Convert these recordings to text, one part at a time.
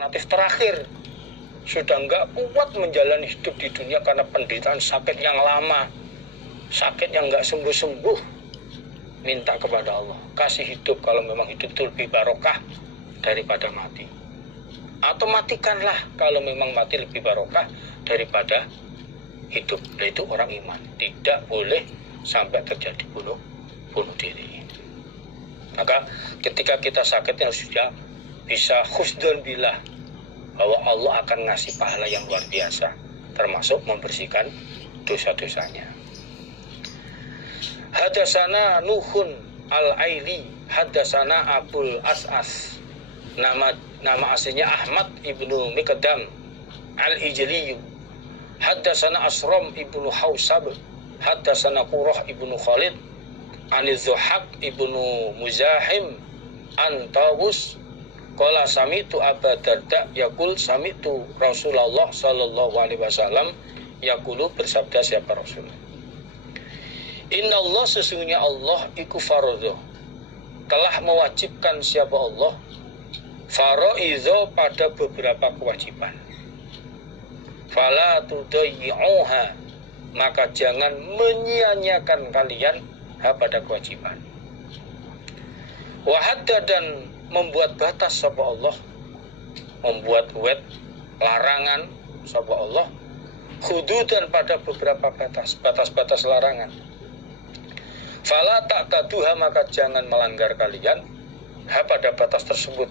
alternatif terakhir. Sudah nggak kuat menjalani hidup di dunia karena penderitaan sakit yang lama, sakit yang nggak sembuh-sembuh. Minta kepada Allah, kasih hidup kalau memang hidup itu lebih barokah daripada mati. Atau matikanlah kalau memang mati lebih barokah daripada hidup. Nah, itu orang iman. Tidak boleh sampai terjadi bunuh diri. Maka ketika kita sakit yang sudah bisa husnul billah bahwa Allah akan ngasih pahala yang luar biasa, termasuk membersihkan dosa-dosanya. Hadasana Nuhun al-Aili, hadasana Abul As'as. Nama aslinya Ahmad ibnu Miqdam al-Ijliyu. Hadasana Asram ibnu Hausab, hadasana Qurrah ibnu Khalid, Anizuhaq ibnu Muzahim, Antawus, qala sami'tu Aba Darda yaqul sami'tu Rasulullah sallallahu alaihi wasallam yaqulu, bersabda siapa Rasul. Inna Allah, sesungguhnya Allah iku faradho, telah mewajibkan siapa Allah faraidho, pada beberapa kewajiban. Fala tudayyi'uha, maka jangan menyia-nyiakan kalian pada kewajiban. Wahadda, dan membuat batas sapa Allah, membuat larangan sapa Allah, hududan, pada beberapa batas larangan. Fala ta'taduha, maka jangan melanggar kalian pada batas tersebut.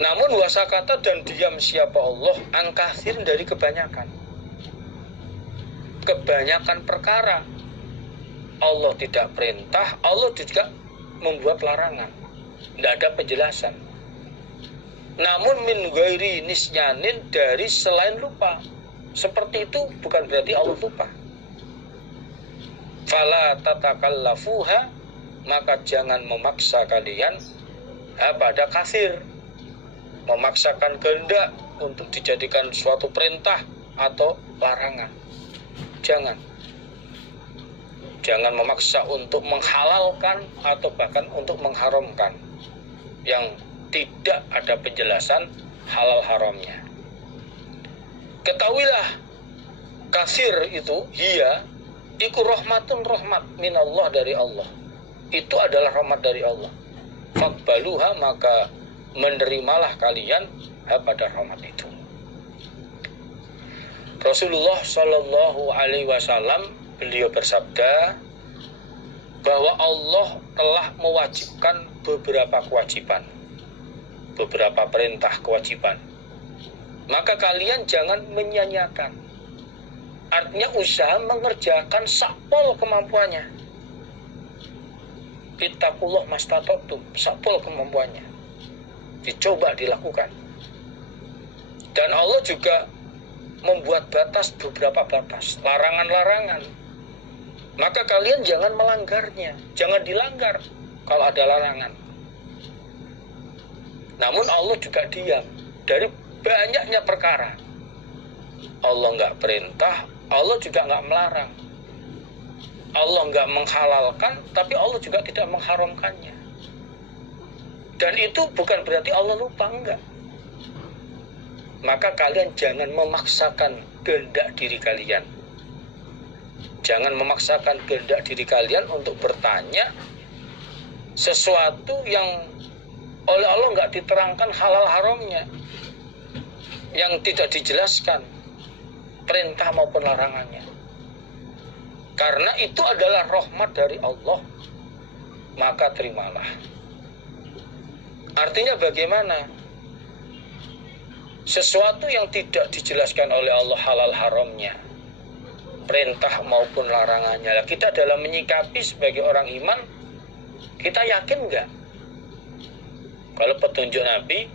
Namun wasakata, dan diam siapa Allah angkasir, dari kebanyakan perkara. Allah tidak perintah, Allah juga membuat larangan, tidak ada penjelasan. Namun min ghairi nisyanin, dari selain lupa. Seperti itu bukan berarti Allah lupa. Fala tatakallafuha, maka jangan memaksa kalian pada kasir, memaksakan kehendak untuk dijadikan suatu perintah atau larangan. Jangan memaksa untuk menghalalkan atau bahkan untuk mengharamkan yang tidak ada penjelasan halal haramnya. Ketahuilah, kasir itu hiya iku rahmatun, rahmat minallah, dari Allah. Itu adalah rahmat dari Allah. Faqbaluha, maka menerimalah kalian pada rahmat itu. Rasulullah Shallallahu Alaihi Wasallam, beliau bersabda bahwa Allah telah mewajibkan beberapa kewajiban, beberapa perintah kewajiban. Maka kalian jangan menyia-nyiakan. Artinya usaha mengerjakan sakpol kemampuannya. Ittaqullah mastata'tum, sakpol kemampuannya. Dicoba dilakukan. Dan Allah juga membuat beberapa batas, larangan-larangan. Maka kalian jangan melanggarnya, jangan dilanggar kalau ada larangan. Namun Allah juga diam dari banyaknya perkara. Allah nggak perintah, Allah juga nggak melarang. Allah nggak menghalalkan, tapi Allah juga tidak mengharamkannya. Dan itu bukan berarti Allah lupa, enggak. Maka kalian jangan memaksakan kehendak diri kalian. Jangan memaksakan kehendak diri kalian untuk bertanya sesuatu yang oleh Allah nggak diterangkan halal haramnya, yang tidak dijelaskan perintah maupun larangannya. Karena itu adalah rahmat dari Allah, maka terimalah. Artinya bagaimana? Sesuatu yang tidak dijelaskan oleh Allah halal haramnya, perintah maupun larangannya, kita dalam menyikapi sebagai orang iman, kita yakin nggak? Kalau petunjuk Nabi,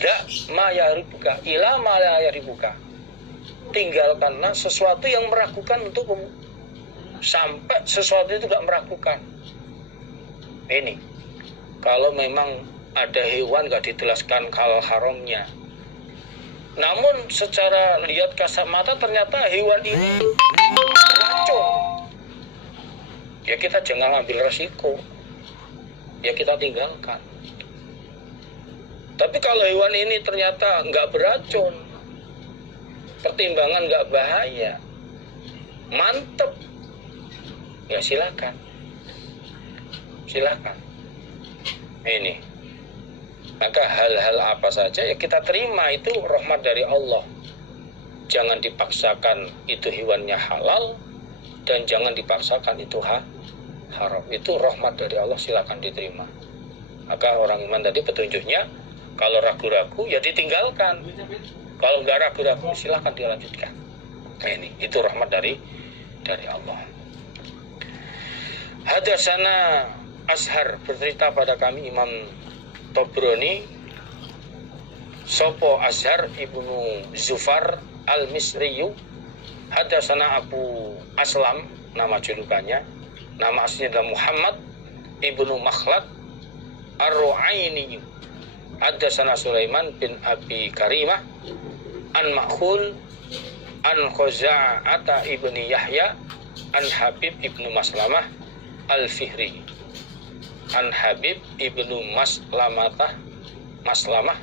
la ma yaribuka ila ma la yaribuka, tinggalkanlah sesuatu yang meragukan untukmu, sampai sesuatu itu tidak meragukan. Ini kalau memang ada hewan nggak dijelaskan halal haramnya, namun secara lihat kasat mata ternyata hewan ini beracun, ya kita jangan ambil resiko, ya kita tinggalkan. Tapi kalau hewan ini ternyata nggak beracun, pertimbangan nggak bahaya, mantep, ya silakan. Ini, maka hal-hal apa saja ya kita terima, itu rahmat dari Allah. Jangan dipaksakan itu hewannya halal, dan jangan dipaksakan itu haram. Itu rahmat dari Allah, silakan diterima. Maka orang iman tadi petunjuknya, kalau ragu-ragu ya ditinggalkan, kalau nggak ragu-ragu silakan dilanjutkan. Nah, ini itu rahmat dari Allah. Hadatsana Ashar, bercerita pada kami Imam Tobroni, sopo Ashar ibnu Zufar al-Misriyu. Hadatsana Abu Aslam, nama julukannya, nama aslinya adalah Muhammad ibnu Makhlad Ar-Ru'aini. Hadatsana Sulaiman bin Abi Karimah an Ma'khul an Khuza'ata ibni Yahya an Habib ibnu Maslamah al-Fihri an Habib ibnu Maslamah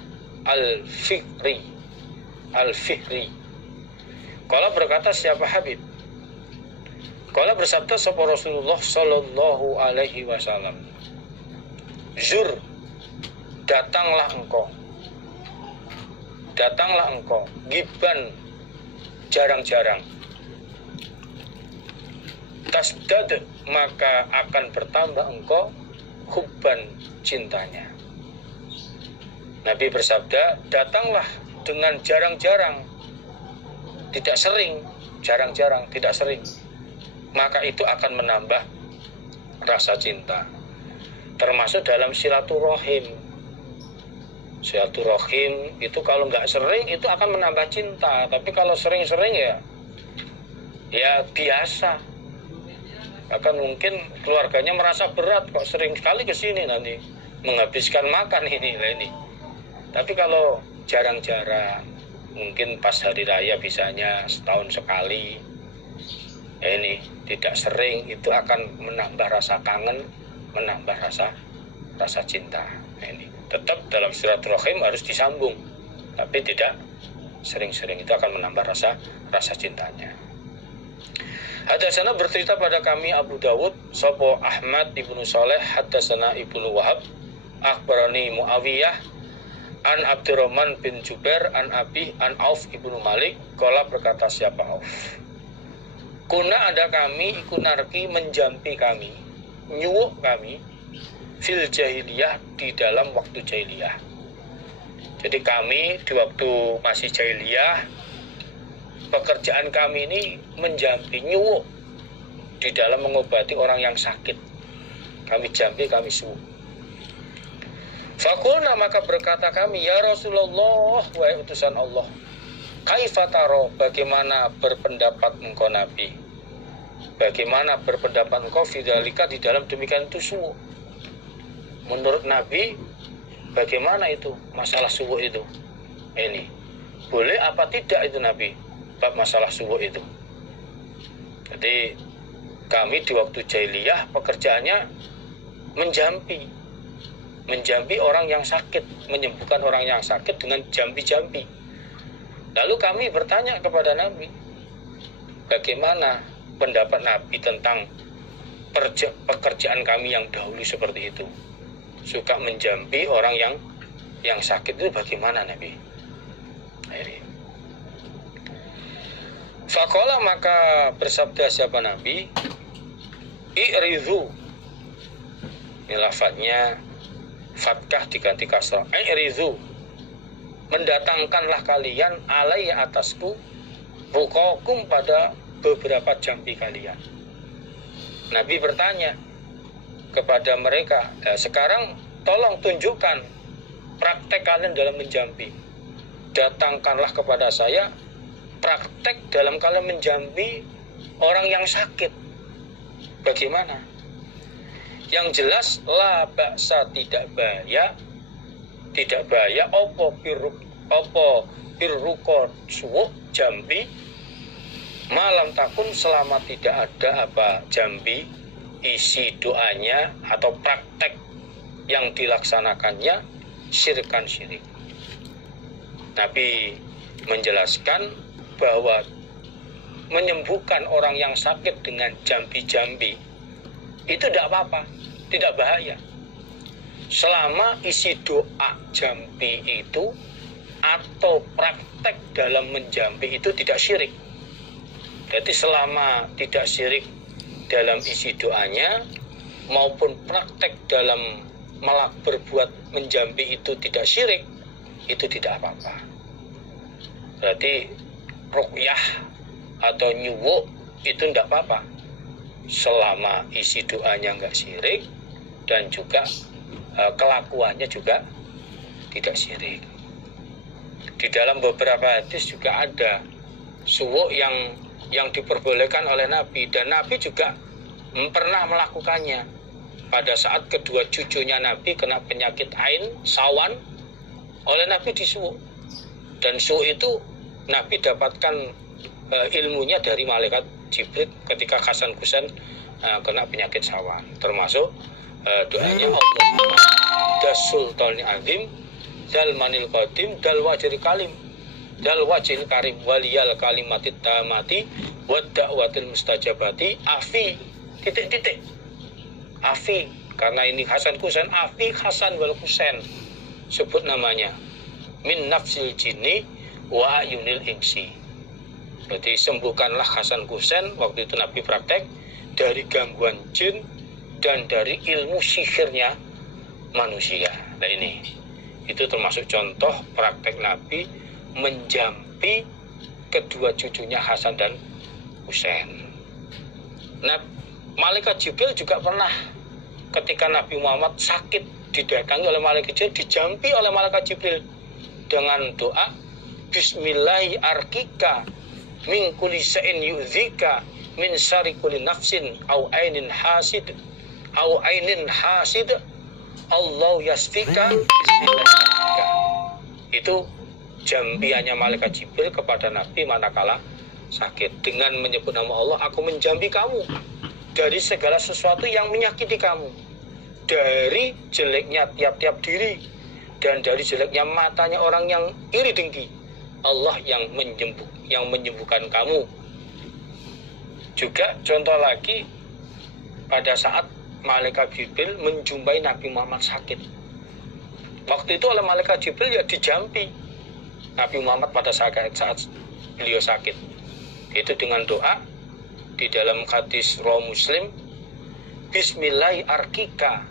al-Fihri. Kala berkata siapa Habib? Kala bersabda sapa Rasulullah sallallahu alaihi wasallam, zur, datanglah engkau, giban, jarang-jarang, tasdad, maka akan bertambah engkau hubban, cintanya. Nabi bersabda, datanglah dengan jarang-jarang, tidak sering, jarang-jarang, tidak sering, maka itu akan menambah rasa cinta. Termasuk dalam silaturahim. Silaturahim itu kalau nggak sering itu akan menambah cinta, tapi kalau sering-sering ya biasa. Bahkan mungkin keluarganya merasa berat kok sering sekali ke sini, nanti menghabiskan makan ini. Tapi kalau jarang-jarang, mungkin pas hari raya bisanya setahun sekali, ini tidak sering, itu akan menambah rasa kangen, menambah rasa cinta. Ini tetap dalam silaturahim harus disambung, tapi tidak sering-sering, itu akan menambah rasa cintanya. Hadatsana bercerita pada kami Abu Dawud, sopo Ahmad ibnu Saleh, hadatsana ibnu Wahab, akhbarani Muawiyah an Abdurrahman bin Jubair an Abi an Auf ibnu Malik. Kala berkata siapa Auf, kuna ada kami iku narki, menjampi kami, nyuwuk kami, fil jahiliyah, di dalam waktu jahiliyah. Jadi kami di waktu masih jahiliyah, pekerjaan kami ini menjampi, nyuwuk, di dalam mengobati orang yang sakit. Kami jampi, kami suwuk. Fakulna, maka berkata kami, ya Rasulullah, wahai utusan Allah, kaifataro, bagaimana berpendapat engkau Nabi, bagaimana berpendapat engkau fidzalika, di dalam demikian itu suwuk. Menurut Nabi bagaimana itu masalah suwuk itu? Ini boleh apa tidak itu Nabi bab masalah suwuk itu? Jadi kami di waktu jahiliyah pekerjaannya menjampi orang yang sakit, menyembuhkan orang yang sakit dengan jampi-jampi. Lalu kami bertanya kepada Nabi, bagaimana pendapat Nabi tentang pekerjaan kami yang dahulu seperti itu, suka menjampi orang yang sakit, itu bagaimana Nabi? Faqala, maka bersabda siapa Nabi, i'ridhu, ini lafadznya fatkah diganti kasrah, i'ridhu, mendatangkanlah kalian alaiya atasku, ruqakum, pada beberapa jampi kalian. Nabi bertanya kepada mereka, sekarang tolong tunjukkan praktek kalian dalam menjampi. Datangkanlah kepada saya praktek dalam kalian menjampi orang yang sakit. Bagaimana? Yang jelas la ba'sa, tidak bahaya opo birruqad suwuk jambi, malam takun, selama tidak ada apa jambi isi doanya atau praktek yang dilaksanakannya syirkan syirik, Nabi menjelaskan bahwa menyembuhkan orang yang sakit dengan jambi-jambi itu tidak apa-apa, tidak bahaya. Selama isi doa jambi itu atau praktek dalam menjambi itu tidak syirik. Jadi selama tidak syirik dalam isi doanya maupun praktek dalam berbuat menjambi itu tidak syirik, itu tidak apa-apa. Berarti ruqyah atau nyuwuk itu tidak apa-apa selama isi doanya nggak syirik dan juga kelakuannya juga tidak syirik. Di dalam beberapa hadis juga ada suwuk yang diperbolehkan oleh Nabi, dan Nabi juga pernah melakukannya pada saat kedua cucunya Nabi kena penyakit ain, sawan, oleh Nabi disuwuk. Dan suwuk itu Nabi dapatkan ilmunya dari malaikat Jibril ketika Hasan Husain kena penyakit sawan, termasuk doanya Allahumma das sultanil azim dal manil qadim dal wajhil kalim dal wajhil karim waliyal kalimatit tamati wad da'watil mustajabati afi titik-titik afi, karena ini Hasan Husain, afi Hasan wal Husain, sebut namanya, min nafsil jinni wa ayunil insi. Berarti sembuhkanlah Hasan Husain, waktu itu Nabi praktek, dari gangguan jin dan dari ilmu sihirnya manusia. Nah ini, itu termasuk contoh praktek Nabi menjampi kedua cucunya Hasan dan Husain. Nah, malaikat Jibril juga pernah ketika Nabi Muhammad sakit didatangi oleh malaikat Jibril, dijampi oleh malaikat Jibril dengan doa Bismillahi arkika min kulli shay'in yu'dzika min syarri kulli nafsin au ainin hasid Allah yasfika bismillahirrahmanirrahim. Itu jambiannya malaikat Jibril kepada Nabi manakala sakit dengan menyebut nama Allah, aku menjambi kamu dari segala sesuatu yang menyakiti kamu, dari jeleknya tiap-tiap diri dan dari jeleknya matanya orang yang iri dengki. Allah yang menyembuhkan kamu. Juga contoh lagi pada saat malaikat Jibril menjumpai Nabi Muhammad sakit. Waktu itu oleh malaikat Jibril ya dijampi Nabi Muhammad pada saat beliau sakit. Itu dengan doa di dalam hadis Rawi Muslim, Bismillahi arkika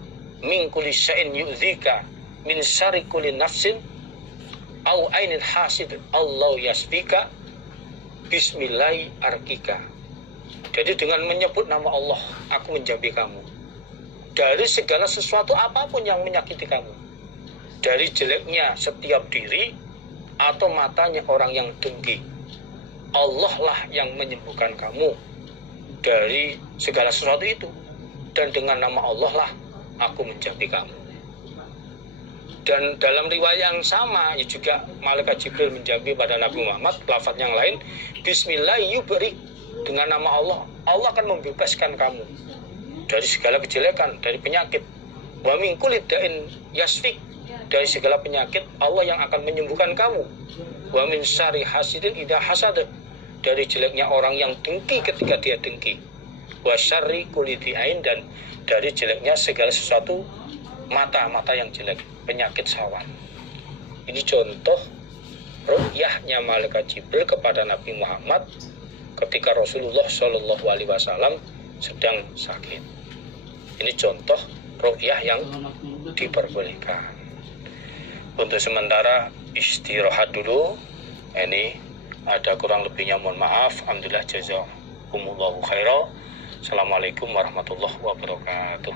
min kulli syai'in yu'dzika min syarri kulli nafsin au ainil hasid Allah yasfika Bismillahi arkika. Jadi dengan menyebut nama Allah, aku menjambi kamu dari segala sesuatu apapun yang menyakiti kamu, dari jeleknya setiap diri atau matanya orang yang dengki. Allah lah yang menyembuhkan kamu dari segala sesuatu itu, dan dengan nama Allah lah aku menjampi kamu. Dan dalam riwayat yang sama juga malaikat Jibril menjampi pada Nabi Muhammad, lafaz yang lain Bismillahirrahmanirrahim, dengan nama Allah, Allah akan membebaskan kamu dari segala kejelekan, dari penyakit. Wa min kulli da'in yasfik, dari segala penyakit Allah yang akan menyembuhkan kamu. Wa min syarri hasidin idza hasad, dari jeleknya orang yang dengki ketika dia dengki. Wa syarri kulli ain, dan dari jeleknya segala sesuatu mata yang jelek, penyakit sawan. Ini contoh ruqyahnya malaikat Jibril kepada Nabi Muhammad ketika Rasulullah Shallallahu Alaihi Wasallam sedang sakit. Ini contoh ruqyah yang diperbolehkan. Untuk sementara istirahat dulu. Ini ada kurang lebihnya mohon maaf. Alhamdulillah jazakumullahu khairan. Assalamualaikum warahmatullahi wabarakatuh.